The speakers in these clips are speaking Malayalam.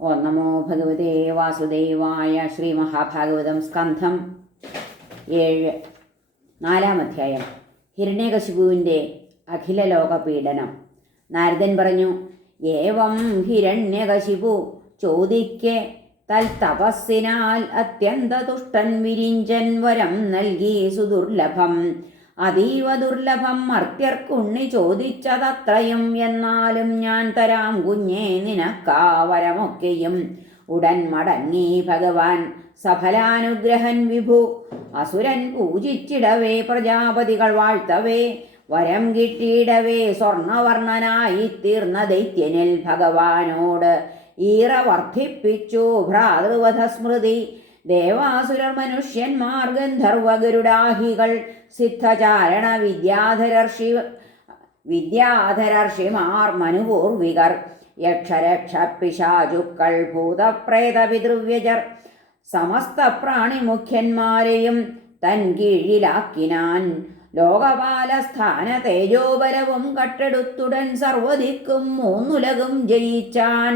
ഓം നമോ ഭഗവതേ വാസുദേവായ ശ്രീ മഹാഭാഗവതം സ്കന്ധം ഏഴ് നാലാം അധ്യായം. ഹിരണ്യകശിപുവിന്റെ അഖില ലോക പീഡനം നാരദൻ പറഞ്ഞു ഏവം ഹിരണ്യകശിപു ചോദിക്കെ തൽ തപസ്സിനാൽ അത്യന്ത തുഷ്ടൻ വിരിഞ്ചൻ വരം നൽകി സുദുർലഭം. അതീവ ദുർലഭം മർത്യർക്കുണ്ണി ചോദിച്ചതത്രയും എന്നാലും ഞാൻ തരാം കുഞ്ഞേ നിനക്കാവരമൊക്കെയും. ഉടൻ മടങ്ങി ഭഗവാൻ. സഫലാനുഗ്രഹൻ വിഭു. അസുരൻ പൂജിച്ചിടവേ പ്രജാപതികൾ വാഴ്ത്തവേ. വരം കിട്ടിയിടവേ സ്വർണവർണനായി തീർന്ന ദൈത്യനിൽ ഭഗവാനോട് ഈറ വർദ്ധിപ്പിച്ചു ഭ്രാതൃവധസ്മൃതി. ദേവാസുരർ മനുഷ്യന്മാർ ഗന്ധർവഗരുഡാഹികൾ സിദ്ധചാരണ വിദ്യാധരർഷി വിദ്യാധരർഷിമാർ മനുപൂർവികർ യക്ഷരക്ഷ പിശാചുക്കൾ ഭൂതപ്രേത പിതൃവ്യജർ സമസ്ത പ്രാണിമുഖ്യന്മാരെയും തൻ കീഴിലാക്കിനാൻ ലോകപാലസ്ഥാന തേജോബലവും കട്ടെടുത്തുടൻ സർവദിക്കും മൂന്നുലകും ജയിച്ചാൻ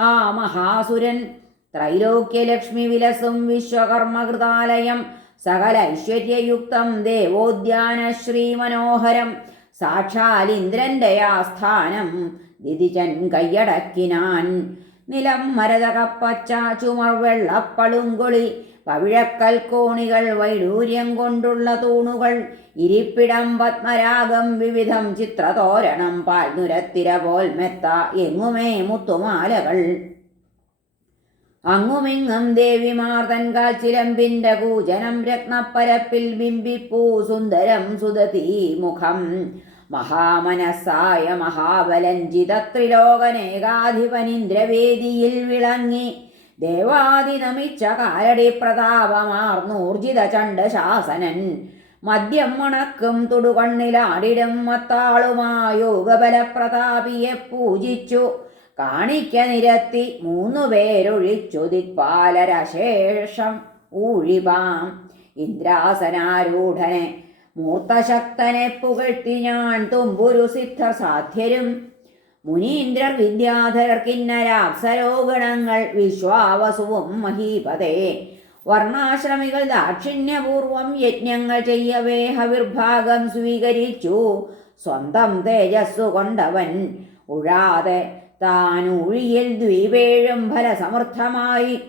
ആ മഹാസുരൻ ത്രൈലോക്യലക്ഷ്മി വിലസും വിശ്വകർമ്മകൃതാലയം സകല ഐശ്വര്യയുക്തം ദേവോദ്യാന ശ്രീമനോഹരം സാക്ഷാൽ ഇന്ദ്രന്റെ ആസ്ഥാനം ദിതിചൻ കയ്യടക്കിനാൻ. നിലം മരതകപ്പച്ച ചുമർ വെള്ളപ്പളുങ്കുളി പവിഴക്കൽ കോണികൾ വൈഡൂര്യം കൊണ്ടുള്ള തൂണുകൾ ഇരിപ്പിടം പത്മരാഗം വിവിധം ചിത്രതോരണം പാൽനുരത്തിര പോൽ മെത്ത എങ്ങുമേ മുത്തുമാലകൾ. അങ്ങുമിങ്ങും ദേവിമാർ തൻ കൂചനം രത്നപ്പരപ്പിൽ ബിംബിപ്പൂ സുന്ദരം സുതീ മുഖം. മഹാമനസ്സായ മഹാബലഞ്ചിത ത്രിലോകനേകാധിപനിന്ദ്രവേദിയിൽ വിളങ്ങി. ദേവാദി നമിച്ച കാലടി പ്രതാപമാർന്നൂർജിത ചണ്ഡശാസനൻ. മദ്യം മണക്കും തുടുകണ്ണിലാടിടും മത്താളുമായോഗബലപ്രതാപിയെ പൂജിച്ചു. കാണിക്ക നിരത്തി മൂന്നു പേരൊഴിച്ചു ദിക്പാലരശേഷം ഊഴിവാം. ഇന്ദ്രാസനാരൂഢനെ മൂർത്തശക്തനെ പുകഴ്ത്തി ഞാൻ തുമ്പുരു സിദ്ധ സാധ്യരും. മുനീന്ദ്രർ വിദ്യാധരർ കിന്നരാപ്സരോഗണങ്ങൾ വിശ്വാവസുവും മഹീപതേ. വർണാശ്രമികൾ ദാക്ഷിണ്യപൂർവം യജ്ഞങ്ങൾ ചെയ്യവേ ഹവിർഭാഗം സ്വീകരിച്ചു. സ്വന്തം തേജസ്സു കൊണ്ടവൻ ഉഴാതെ താൻ ഉഴിയിൽ ദ്വീപേഴും ഫലസമൃദ്ധമായി.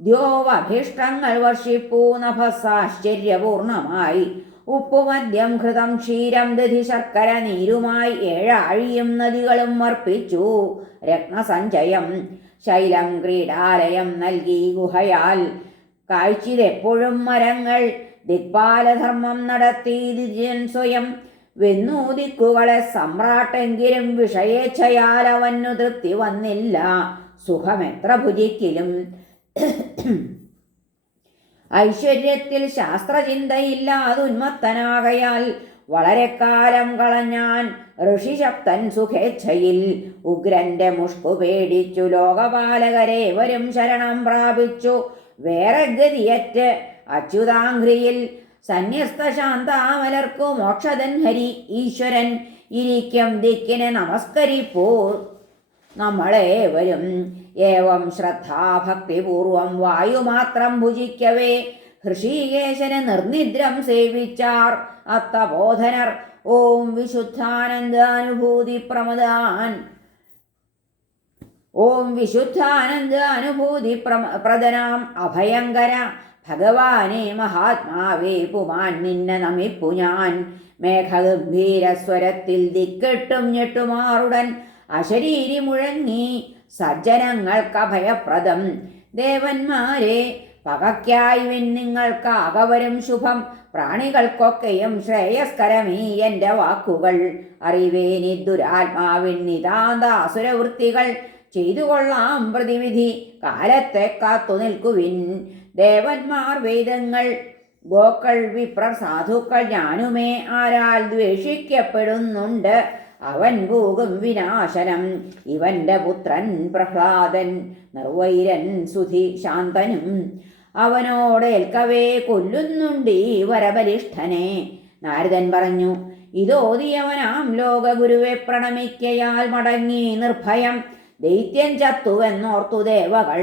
ദ്യോവഭീഷ്ടങ്ങൾ വർഷിപ്പൂ നഭസാശ്ചര്യപൂർണമായി. ഉപ്പുമദ്യം ഘൃതം ക്ഷീരം ദധി ശർക്കര നീരുമായി ഏഴാഴിയും നദികളും അർപ്പിച്ചു. രത്നസഞ്ചയം ശൈലം ക്രീഡാലയം നൽകി ഗുഹയാൽ. കാഴ്ചയിലെപ്പോഴും മരങ്ങൾ ദിഗ്പാലധർമ്മം നടത്തി. സ്വയം വെന്നു ദിക്കുകളെ സമ്രാട്ടെങ്കിലും വിഷയേച്ഛയാൽ അവനു തൃപ്തി വന്നില്ല. സുഖമെത്ര ഭുജിക്കിലും. ഐശ്വര്യത്തിൽ ശാസ്ത്രചിന്തയില്ലാതുന്മത്തനാകയാൽ വളരെ കാലം കളഞ്ഞാൻ ഋഷിശക്തൻ സുഖേച്ഛയിൽ ഉഗ്രന്റെ മുഷ്കു പേടിച്ചു ലോകപാലകരെ വരും ശരണം പ്രാപിച്ചു. വേറെ ഗതിയറ്റ് അച്യുതാംഘ്രിയിൽ സന്യസ്ത ശാന്താമലർക്കു മോക്ഷതൻ ഹരി ഈശ്വരൻ. ഇരിക്കും ദിക്കിനെ നമസ്കരിപ്പൂ നമ്മളേവരും ഏവം ശ്രദ്ധാഭക്തിപൂർവം വായുമാത്രം ഭുജിക്കവേ. ഹൃഷീകേശനെ നിർനിദ്രം സേവിച്ചാർ. അത്തബോധനർ ഓം വിശുദ്ധാനന്ദാനുഭൂതി പ്രമദാൻ ഓം വിശുദ്ധാനന്ദ അനുഭൂതി പ്രദനാം അഭയങ്കര ഭഗവാനെ മഹാത്മാവേ പുമാൻ നിന്നെ നമിപ്പു ഞാൻ. മേഘഗംഭീരസ്വരത്തിൽ ദിക്കെട്ടും ഞെട്ടുമാറുടൻ അശരീരി മുഴങ്ങി സജ്ജനങ്ങൾക്ക് അഭയപ്രദം. ദേവന്മാരെ പകയ്ക്കായി നിങ്ങൾക്ക് അകവരും ശുഭം. പ്രാണികൾക്കൊക്കെയും ശ്രേയസ്കരമീ എന്റെ വാക്കുകൾ. അറിവേനി ദുരാത്മാവിൻ നിതാന്ത അസുരവൃത്തികൾ ചെയ്തു കൊള്ളാം പ്രതിവിധി. കാലത്തെ കാത്തു നിൽക്കുവിൻ. ദേവന്മാർ വേദങ്ങൾ ഗോക്കൾ വിപ്ര സാധുക്കൾ ഞാനുമേ ആരാൽ ദ്വേഷിക്കപ്പെടുന്നുണ്ട്. അവൻ പോകും വിനാശനം. ഇവന്റെ പുത്രൻ പ്രഹ്ലാദൻ നിർവൈരൻ സുധി ശാന്തനും. അവനോട് ഏൽക്കവേ കൊല്ലുന്നുണ്ട് ഈ വരബലിഷ്ഠനെ. നാരദൻ പറഞ്ഞു ഇതോതിയവനാം ലോകഗുരുവെ പ്രണമിക്കയാൽ മടങ്ങി നിർഭയം. ദൈത്യൻ ചത്തുവെന്നോർത്തു ദേവകൾ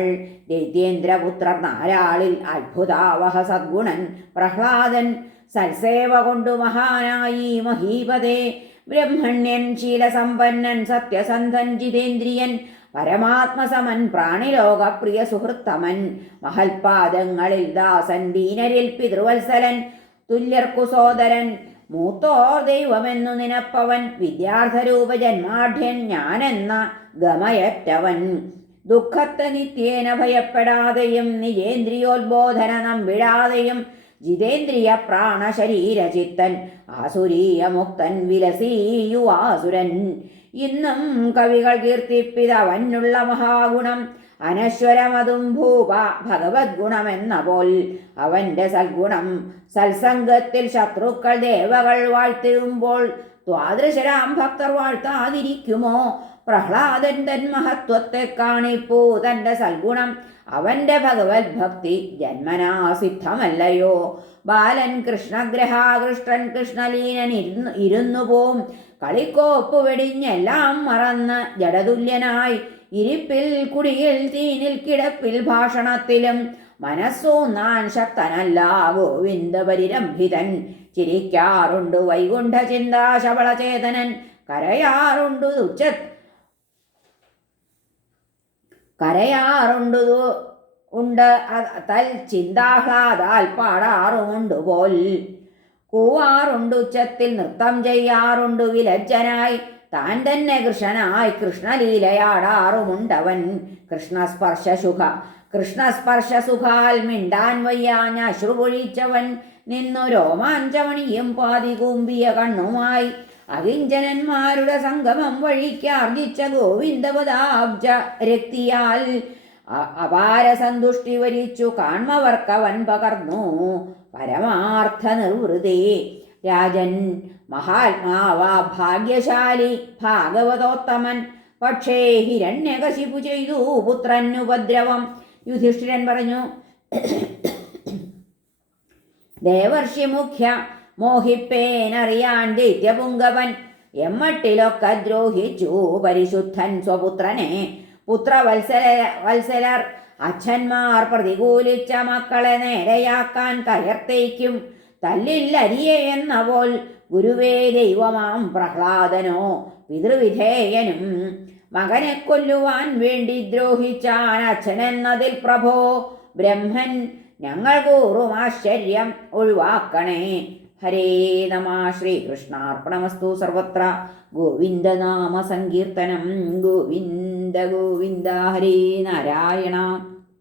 ദൈത്യേന്ദ്രപുത്രർ നാരാളിൽ അത്ഭുതാവഹ സദ്ഗുണൻ. പ്രഹ്ലാദൻ സൽസേവ കൊണ്ടു മഹാനായി. മഹീപതേ ബ്രഹ്മണ്യൻ ശീലസമ്പന്നൻ സത്യസന്ധൻ ജിതേന്ദ്രിയൻ. പരമാത്മസമൻ പ്രാണിലോകപ്രിയ സുഹൃത്തമൻ. മഹൽപാദങ്ങളിൽ ദാസൻ ദീനരിൽ പിതൃവത്സലൻ തുല്യർക്കു സോദരൻ. മൂത്തോർ ദൈവമെന്നു നിനപ്പവൻ വിദ്യാർത്ഥരൂപ ജന്മാഢ്യൻ ഞാനെന്ന ഗമയറ്റവൻ. ദുഃഖത്തെ നിത്യേന ഭയപ്പെടാതെയും നിജേന്ദ്രിയോത്ബോധന നമ്പിടാതെയും ജിതേന്ദ്രിയ പ്രാണശരീരചിത്തൻ ആസുരീയ മുക്തൻ വിലസീയുവാസുരൻ ഇന്നും കവികൾ കീർത്തിപ്പിതവനുള്ള മഹാഗുണം അനശ്വരമതും ഭൂപ ഭഗവത് ഗുണമെന്ന പോൽ അവന്റെ സൽഗുണം. സത്സംഗത്തിൽ ശത്രുക്കൾ ദേവകൾ വാഴ്ത്തിടുമ്പോൾ ദ്വാദൃശരാം ഭക്തർ വാഴ്ത്താതിരിക്കുമോ? പ്രഹ്ലാദൻ തൻ മഹത്വത്തെ കാണിപ്പൂ. തന്റെ സൽഗുണം അവന്റെ ഭഗവത് ഭക്തി ജന്മനാ സിദ്ധമല്ലയോ? ബാലൻ കൃഷ്ണഗ്രഹാകൃഷ്ടൻ കൃഷ്ണലീനൻ ഇരുന്നു ഇരുന്നു പോം കളിക്കോപ്പ് വെടിഞ്ഞെല്ലാം മറന്ന് ജഡതുല്യനായി ഇരിപ്പിൽ കുടിയിൽ തീനിൽ കിടപ്പിൽ ഭാഷണത്തിലും നാൻ ശക്തനല്ല ഗോവിന്ദ പരിരംഭിതൻ. ചിരിക്കാറുണ്ട് വൈകുണ്ഠ ചിന്താശവളചേതനൻ കരയാറുണ്ട് ഉച്ച കരയാറുണ്ട് ഉണ്ട് തൽ ചിന്താഹ്ലാദാൽ പാടാറുമുണ്ട് പോൽ. കൂവാറുണ്ട് ഉച്ചത്തിൽ നൃത്തം ചെയ്യാറുണ്ട് വിലജ്ജനായി. താൻ തന്നെ കൃഷ്ണനായി കൃഷ്ണലീലയാടാറുമുണ്ടവൻ. കൃഷ്ണസ്പർശ സുഖ കൃഷ്ണസ്പർശ സുഖാൽ മിണ്ടാൻ വയ്യാഞ്ഞ അശ്രുപൊഴിച്ചവൻ നിന്നു രോമാഞ്ചമണിയും പാതി കൂമ്പിയ കണ്ണുമായി അകിഞ്ചനന്മാരുടെ സംഗമം വഴിക്കാർജിച്ച ഗോവിന്ദപദാബ്ജ രക്തിയാൽ അപാര സന്തുഷ്ടി വരിച്ചു കാൺമവർക്കവൻ പകർന്നു പരമാർത്ഥ നിർവൃതി രാജൻ മഹാത്മാവാ ഭാഗ്യശാലി ഭാഗവതോത്തമൻ. പക്ഷേ ഹിരണ്യകശിപു ചെയ്തു പുത്രനുപദ്രവം. യുധിഷ്ഠിരൻ പറഞ്ഞു ദേവർഷി മുഖ്യ മോഹിപ്പേനറിയാൻ ദൈത്യപുങ്കവൻ. എമ്മട്ടിലൊക്കെ ദ്രോഹിച്ചു പരിശുദ്ധൻ സ്വപുത്രനെ. പുത്രവത്സര വത്സലർ അച്ഛന്മാർ പ്രതികൂലിച്ച മക്കളെ നേരെയാക്കാൻ കയർത്തേക്കും തല്ലില്ലരിയെ എന്ന ഗുരുവേ ദൈവമാം പ്രഹ്ലാദനോ. പിതൃവിധേയനും മകനെ കൊല്ലുവാൻ വേണ്ടി ദ്രോഹിച്ചാൻ അച്ഛനെന്നതിൽ പ്രഭോ ബ്രഹ്മൻ ഞങ്ങൾ കൂറും ആശ്ചര്യം ഒഴിവാക്കണേ. ഹരേ നമ ശ്രീകൃഷ്ണാർപ്പണമസ്തു സർവത്ര. ഗോവിന്ദനാമ സങ്കീർത്തനം ഗോവിന്ദ ഗോവിന്ദ. ഹരേ നാരായണ.